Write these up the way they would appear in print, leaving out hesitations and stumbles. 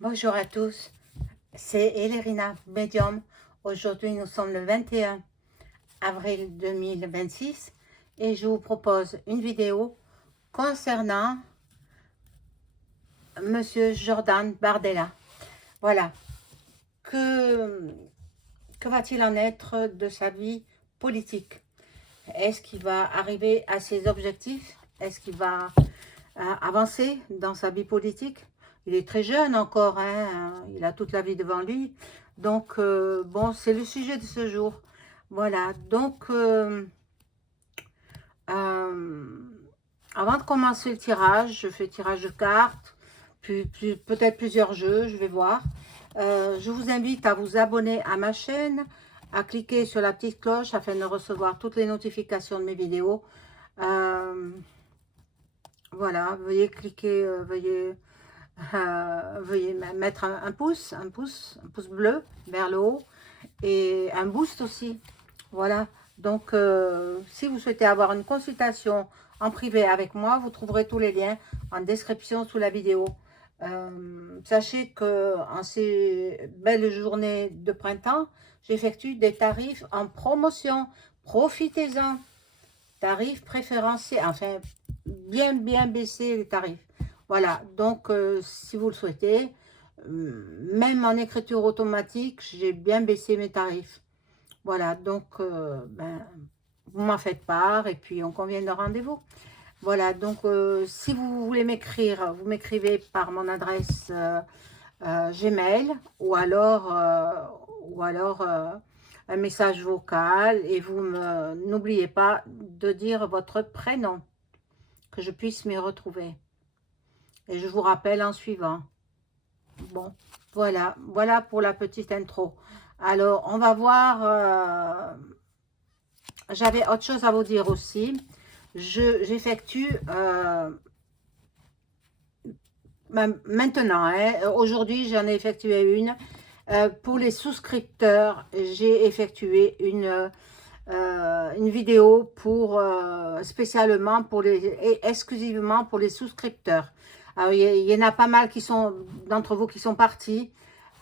Bonjour à tous, c'est Elérina, médium. Aujourd'hui, nous sommes le 21 avril 2026 et je vous propose une vidéo concernant Monsieur Jordan Bardella. Voilà, que, que va-t-il en être de sa vie politique? Est-ce qu'il va arriver à ses objectifs? Est-ce qu'il va avancer dans sa vie politique? Il est très jeune encore, hein, il a toute la vie devant lui. Donc, bon, c'est le sujet de ce jour. Voilà, donc, avant de commencer le tirage, je fais tirage de cartes, puis peut-être plusieurs jeux, je vais voir. Je vous invite à vous abonner à ma chaîne, à cliquer sur la petite cloche afin de recevoir toutes les notifications de mes vidéos. Voilà, veuillez cliquer, veuillez mettre un pouce bleu vers le haut et un boost aussi. Voilà, donc si vous souhaitez avoir une consultation en privé avec moi, vous trouverez tous les liens en description sous la vidéo. Sachez que en ces belles journées de printemps, j'effectue des tarifs en promotion. Profitez-en. Tarifs préférentiels, enfin bien baisser les tarifs. Voilà, donc si vous le souhaitez, même en écriture automatique, j'ai bien baissé mes tarifs. Voilà, donc vous m'en faites part et puis on convient de rendez-vous. Voilà, donc si vous voulez m'écrire, vous m'écrivez par mon adresse Gmail ou alors un message vocal et vous n'oubliez pas de dire votre prénom, que je puisse m'y retrouver. Et je vous rappelle en suivant. Bon, voilà pour la petite intro. Alors, on va voir. J'avais autre chose à vous dire aussi. J'effectue maintenant, aujourd'hui, j'en ai effectué une. Pour les souscripteurs, j'ai effectué une vidéo pour spécialement pour et exclusivement pour les souscripteurs. Alors, il y en a pas mal qui sont d'entre vous qui sont partis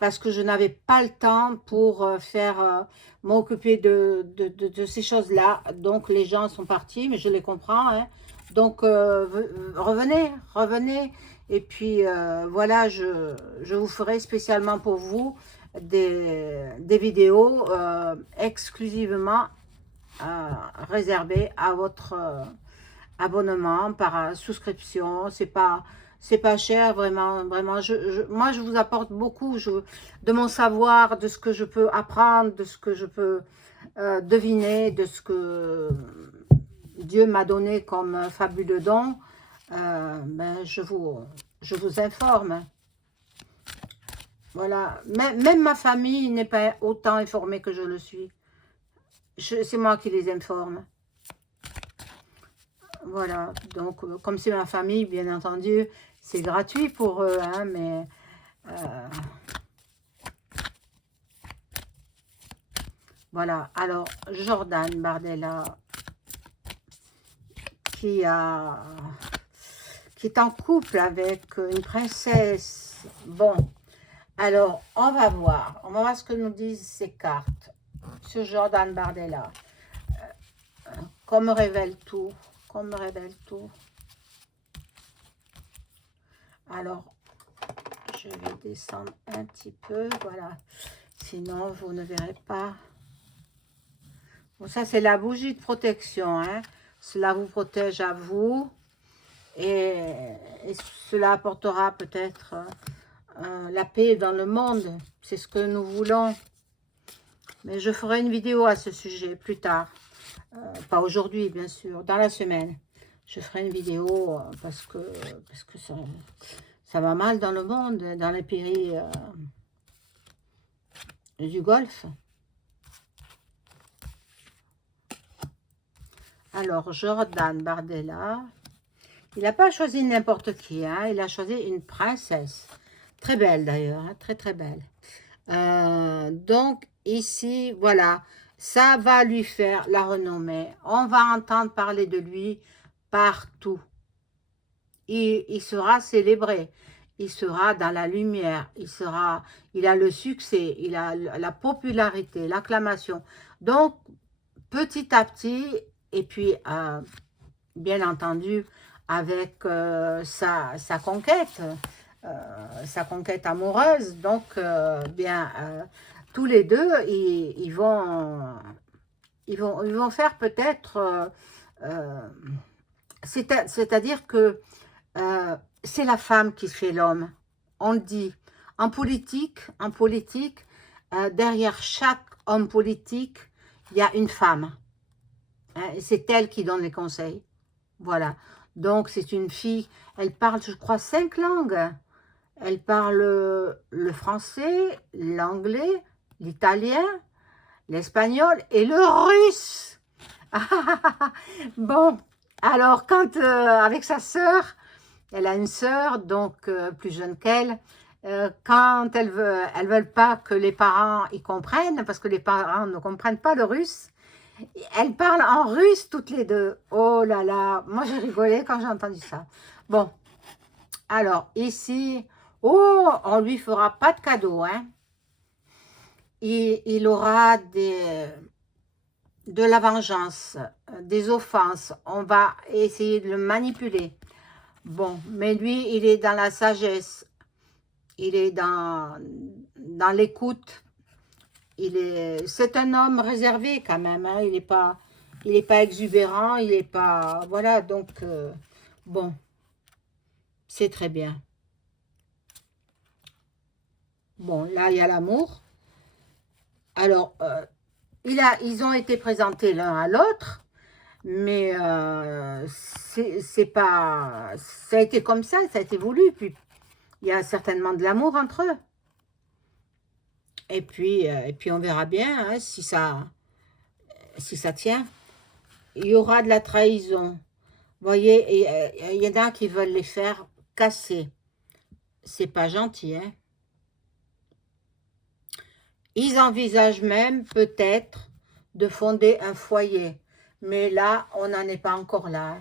parce que je n'avais pas le temps pour m'occuper de ces choses-là. Donc, les gens sont partis, mais je les comprends. Hein. Donc, revenez. Et puis, voilà, je vous ferai spécialement pour vous des vidéos exclusivement réservées à votre abonnement par souscription. C'est pas cher, vraiment. Moi, je vous apporte beaucoup de mon savoir, de ce que je peux apprendre, de ce que je peux deviner, de ce que Dieu m'a donné comme fabuleux don. Je vous informe. Voilà. Même ma famille n'est pas autant informée que je le suis. C'est moi qui les informe. Voilà, donc comme c'est ma famille, bien entendu, c'est gratuit pour eux, hein, mais voilà. Alors, Jordan Bardella, qui est en couple avec une princesse. Bon, alors, on va voir ce que nous disent ces cartes sur Jordan Bardella. Qu'on me révèle tout. Alors, je vais descendre un petit peu, voilà. Sinon, vous ne verrez pas. Bon, ça, c'est la bougie de protection, hein. Cela vous protège à vous. Et cela apportera peut-être la paix dans le monde. C'est ce que nous voulons. Mais je ferai une vidéo à ce sujet plus tard. Pas aujourd'hui, bien sûr, dans la semaine. Je ferai une vidéo parce que ça va mal dans le monde, dans les pays du Golfe. Alors, Jordan Bardella, il n'a pas choisi n'importe qui, hein, il a choisi une princesse. Très belle d'ailleurs, hein, très belle. Donc, ici, voilà, ça va lui faire la renommée. On va entendre parler de lui partout. Il sera célébré. il sera dans la lumière, il a le succès, il a la popularité, l'acclamation. Donc, petit à petit, et puis, bien entendu, avec sa conquête amoureuse, donc, tous les deux, ils vont faire peut-être, c'est-à-dire que c'est la femme qui fait l'homme. On le dit. En politique, derrière chaque homme politique, il y a une femme. Hein, et c'est elle qui donne les conseils. Voilà. Donc, c'est une fille, elle parle, je crois, 5 langues. Elle parle le français, l'anglais, l'italien, l'espagnol et le russe. Bon, alors, quand, avec sa sœur, elle a une sœur, donc plus jeune qu'elle. Quand elles veulent pas que les parents y comprennent, parce que les parents ne comprennent pas le russe, elles parlent en russe toutes les deux. Oh là là, moi j'ai rigolé quand j'ai entendu ça. Bon, alors ici, oh, on lui fera pas de cadeau, hein. Il aura de la vengeance, des offenses. On va essayer de le manipuler. Bon, mais lui, il est dans la sagesse, il est dans l'écoute, c'est un homme réservé quand même, hein, il est pas exubérant, il est pas, voilà, donc, bon, c'est très bien. Bon, là, il y a l'amour. Alors, ils ont été présentés l'un à l'autre, mais c'est pas, ça a été comme ça a été voulu, puis il y a certainement de l'amour entre eux. Et puis on verra bien, hein, si ça tient. Il y aura de la trahison. Vous voyez, il y en a qui veulent les faire casser. C'est pas gentil, hein. Ils envisagent même peut-être de fonder un foyer. Mais là, on n'en est pas encore là,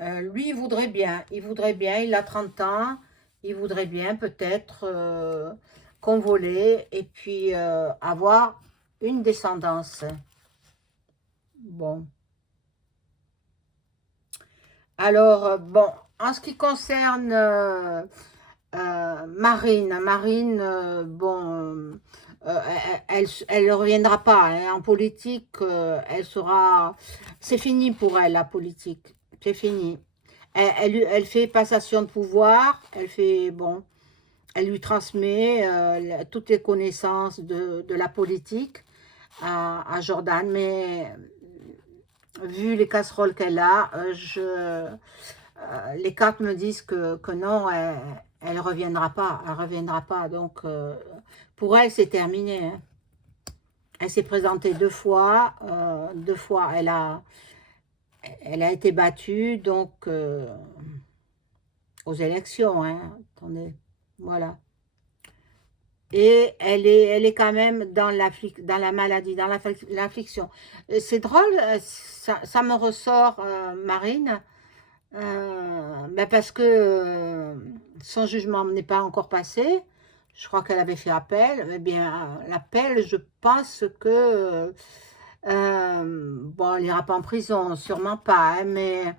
hein. Lui, il voudrait bien, il a 30 ans, il voudrait bien peut-être convoler et puis avoir une descendance. Bon. Alors, bon, en ce qui concerne Marine, bon, elle ne reviendra pas, hein, en politique, elle sera, c'est fini pour elle, la politique, c'est fini. Elle fait passation de pouvoir, elle fait, bon, elle lui transmet toutes les connaissances de la politique à Jordan, mais vu les casseroles qu'elle a, les cartes me disent que non, elle reviendra pas, donc pour elle c'est terminé, hein. Elle s'est présentée 2 fois, elle a été battue, donc aux élections, hein, attendez, voilà. Et elle est quand même dans la maladie, dans l'affliction. C'est drôle, ça me ressort, Marine, ben parce que son jugement n'est pas encore passé. Je crois qu'elle avait fait appel. Eh bien, l'appel, je pense que, bon, elle n'ira pas en prison, sûrement pas, hein, mais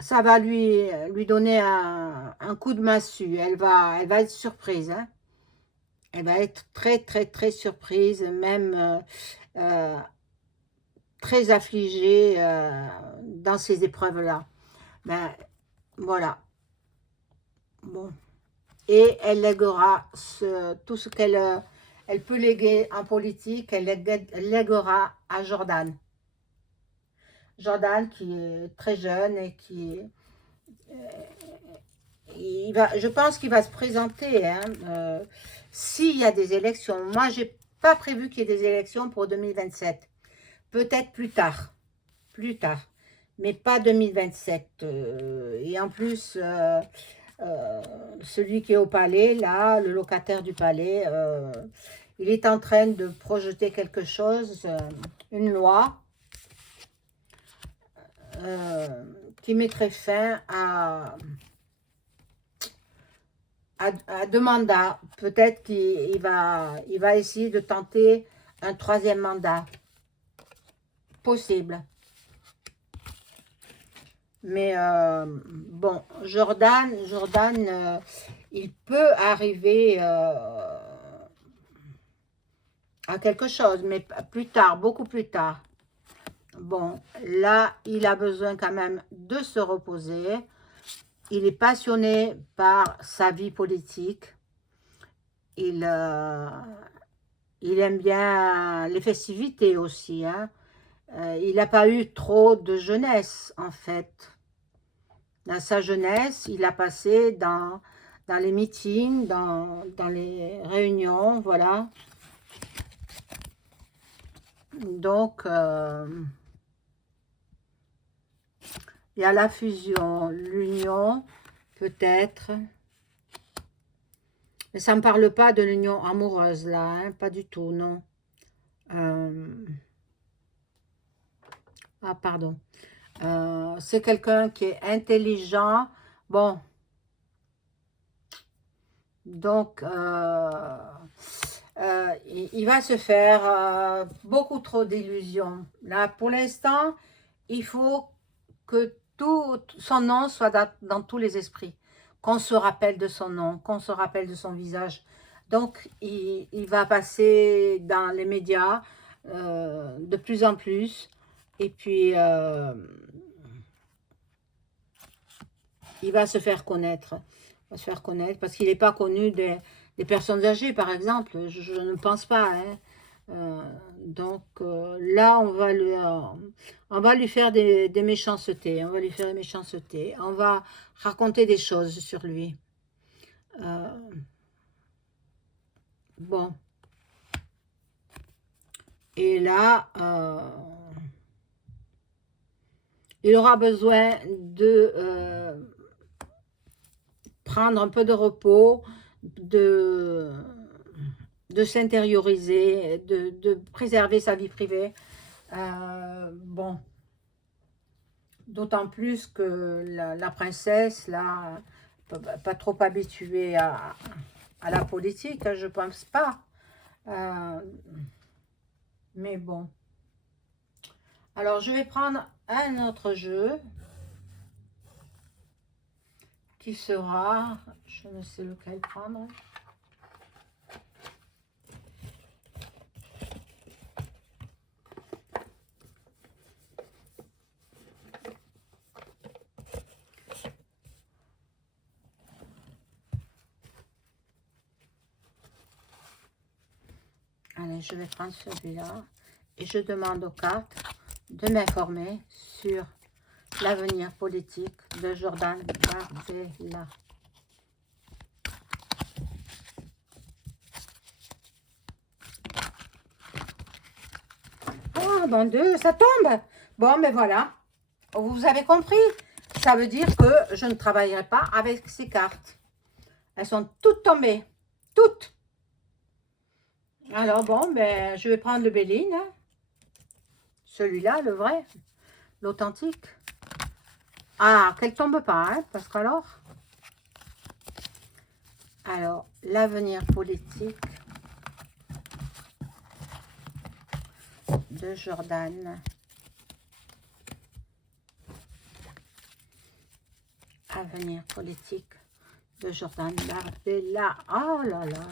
ça va lui donner un coup de massue. Elle va être surprise, hein. Elle va être très, très, très surprise, même euh, très affligée dans ces épreuves-là. Ben, voilà. Bon. Et elle léguera tout ce qu'elle elle peut léguer en politique, elle léguera à Jordan. Jordan qui est très jeune et je pense qu'il va se présenter, hein, s'il y a des élections. Moi, j'ai pas prévu qu'il y ait des élections pour 2027. Peut-être plus tard, mais pas 2027. Et en plus, celui qui est au palais, là, le locataire du palais, il est en train de projeter quelque chose, une loi, qui mettrait fin à 2 mandats. Peut-être qu'il va essayer de tenter un 3e mandat. Possible. Mais bon, Jordan, il peut arriver à quelque chose, mais plus tard, beaucoup plus tard. Bon, là, il a besoin quand même de se reposer. Il est passionné par sa vie politique. Il aime bien les festivités aussi, hein. Il n'a pas eu trop de jeunesse, en fait. Dans sa jeunesse, il a passé dans les meetings, dans les réunions, voilà. Donc, il y a la fusion, l'union, peut-être. Mais ça ne me parle pas de l'union amoureuse, là, hein, pas du tout, non. Ah, pardon. C'est quelqu'un qui est intelligent. Bon, donc, il va se faire beaucoup trop d'illusions. Là, pour l'instant, il faut que tout son nom soit dans tous les esprits. Qu'on se rappelle de son nom, qu'on se rappelle de son visage. Donc, il va passer dans les médias de plus en plus. Et puis, il va se faire connaître. Il va se faire connaître parce qu'il n'est pas connu des personnes âgées, par exemple. Je ne pense pas. Hein. Donc là, on va lui faire des méchancetés. On va lui faire des méchancetés. On va raconter des choses sur lui. Bon. Et là, il aura besoin de prendre un peu de repos, de s'intérioriser, de préserver sa vie privée. Bon, d'autant plus que la princesse, là, pas trop habituée à la politique, hein, je pense pas. Mais bon. Alors, je vais prendre un autre jeu qui sera, je ne sais lequel prendre. Allez, je vais prendre celui-là et je demande aux cartes de m'informer sur l'avenir politique de Jordan Bardella. Oh, bon Dieu, ça tombe. Bon, mais voilà. Vous avez compris? Ça veut dire que je ne travaillerai pas avec ces cartes. Elles sont toutes tombées. Toutes. Alors, bon, ben, je vais prendre le Béline. Hein. Celui-là, le vrai. L'authentique. Ah, qu'elle tombe pas, hein, parce qu'alors... Alors, l'avenir politique de Jordan. Avenir politique de Jordan Bardella. Oh là là.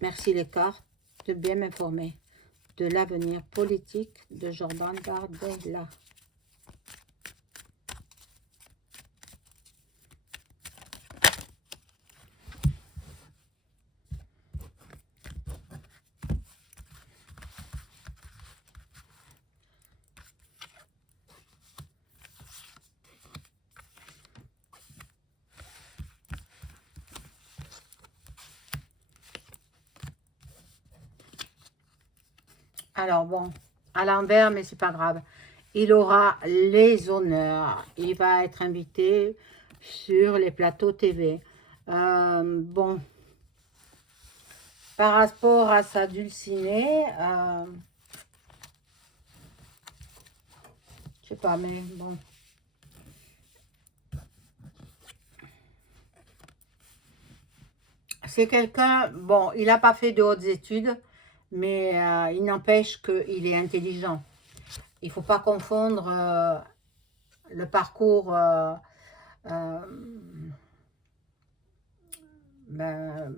Merci les cartes de bien m'informer de l'avenir politique de Jordan Bardella. Alors bon, à l'envers, mais c'est pas grave. Il aura les honneurs. Il va être invité sur les plateaux TV. Bon, par rapport à sa dulcinée, je sais pas, mais bon. C'est quelqu'un, bon, il n'a pas fait de hautes études, mais il n'empêche qu'il est intelligent. Il ne faut pas confondre le parcours, euh, ben,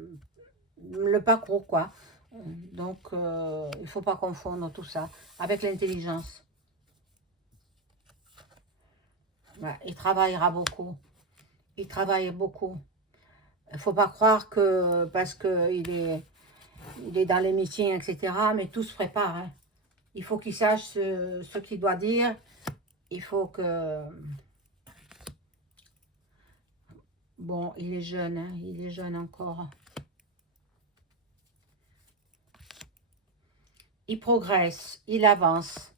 le parcours, quoi. Donc, il ne faut pas confondre tout ça avec l'intelligence. Ouais, il travaillera beaucoup. Il travaille beaucoup. Il ne faut pas croire que parce qu'il est dans les meetings, etc., mais tout se prépare. Hein. Il faut qu'il sache ce qu'il doit dire. Il faut que... Bon, il est jeune, hein, il est jeune encore. Il progresse, il avance.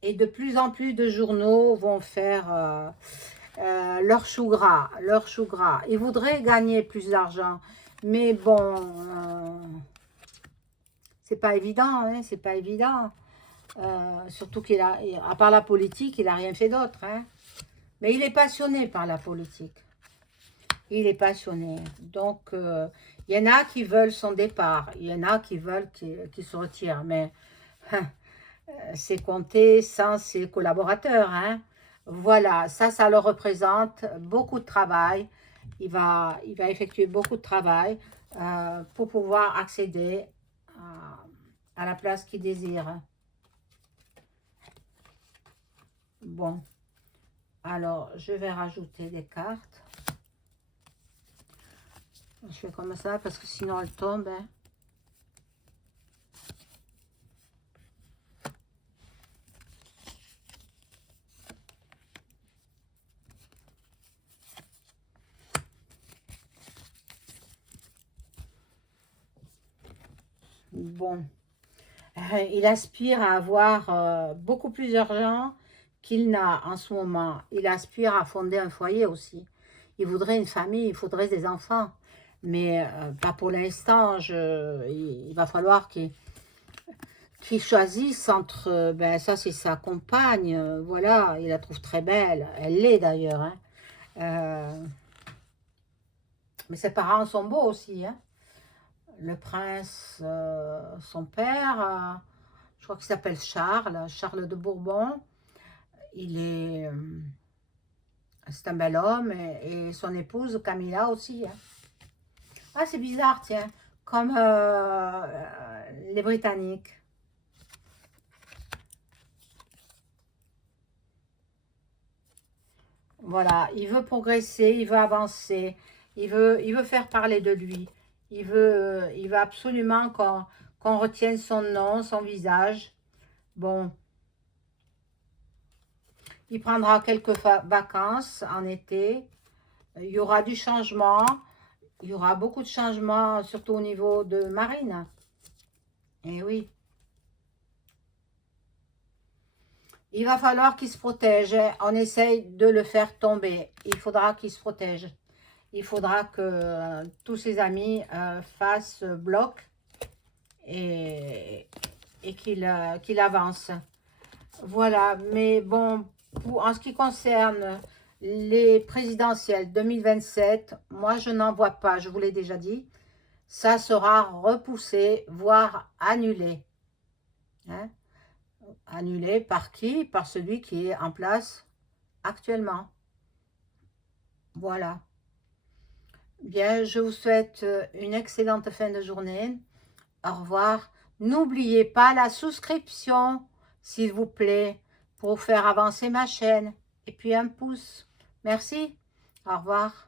Et de plus en plus de journaux vont faire leur chou gras, leur chou gras. Ils voudraient gagner plus d'argent, mais bon, c'est pas évident, hein, c'est pas évident. Surtout qu'il a, à part la politique, il n'a rien fait d'autre. Hein. Mais il est passionné par la politique. Il est passionné. Donc, il y en a qui veulent son départ. Il y en a qui veulent qu'il se retire. Mais c'est compté sans ses collaborateurs. Hein. Voilà, ça le représente beaucoup de travail. Il va effectuer beaucoup de travail pour pouvoir accéder à la place qu'il désire. Bon, alors je vais rajouter des cartes. Je fais comme ça parce que sinon elle tombe. Hein. Bon, il aspire à avoir beaucoup plus d'argent qu'il n'a en ce moment. Il aspire à fonder un foyer aussi. Il voudrait une famille, il faudrait des enfants. Mais pas pour l'instant. Il va falloir qu'il choisisse entre... ben ça, c'est sa compagne. Voilà, il la trouve très belle. Elle l'est d'ailleurs. Hein. Mais ses parents sont beaux aussi. Hein. Le prince, son père, je crois qu'il s'appelle Charles, Charles de Bourbon. C'est un bel homme et son épouse Camilla aussi. Hein. Ah, c'est bizarre, tiens, comme les Britanniques. Voilà, il veut progresser, il veut avancer, il veut faire parler de lui. Il veut absolument qu'on retienne son nom, son visage. Bon, il prendra quelques vacances en été. Il y aura du changement. Il y aura beaucoup de changements, surtout au niveau de Marine. Eh oui. Il va falloir qu'il se protège. On essaye de le faire tomber. Il faudra qu'il se protège. Il faudra que tous ses amis fassent bloc et qu'il avance. Voilà, mais bon, en ce qui concerne les présidentielles 2027, moi je n'en vois pas, je vous l'ai déjà dit. Ça sera repoussé, voire annulé. Hein? Annulé par qui? Par celui qui est en place actuellement. Voilà. Bien, je vous souhaite une excellente fin de journée. Au revoir. N'oubliez pas la souscription, s'il vous plaît, pour faire avancer ma chaîne. Et puis un pouce. Merci. Au revoir.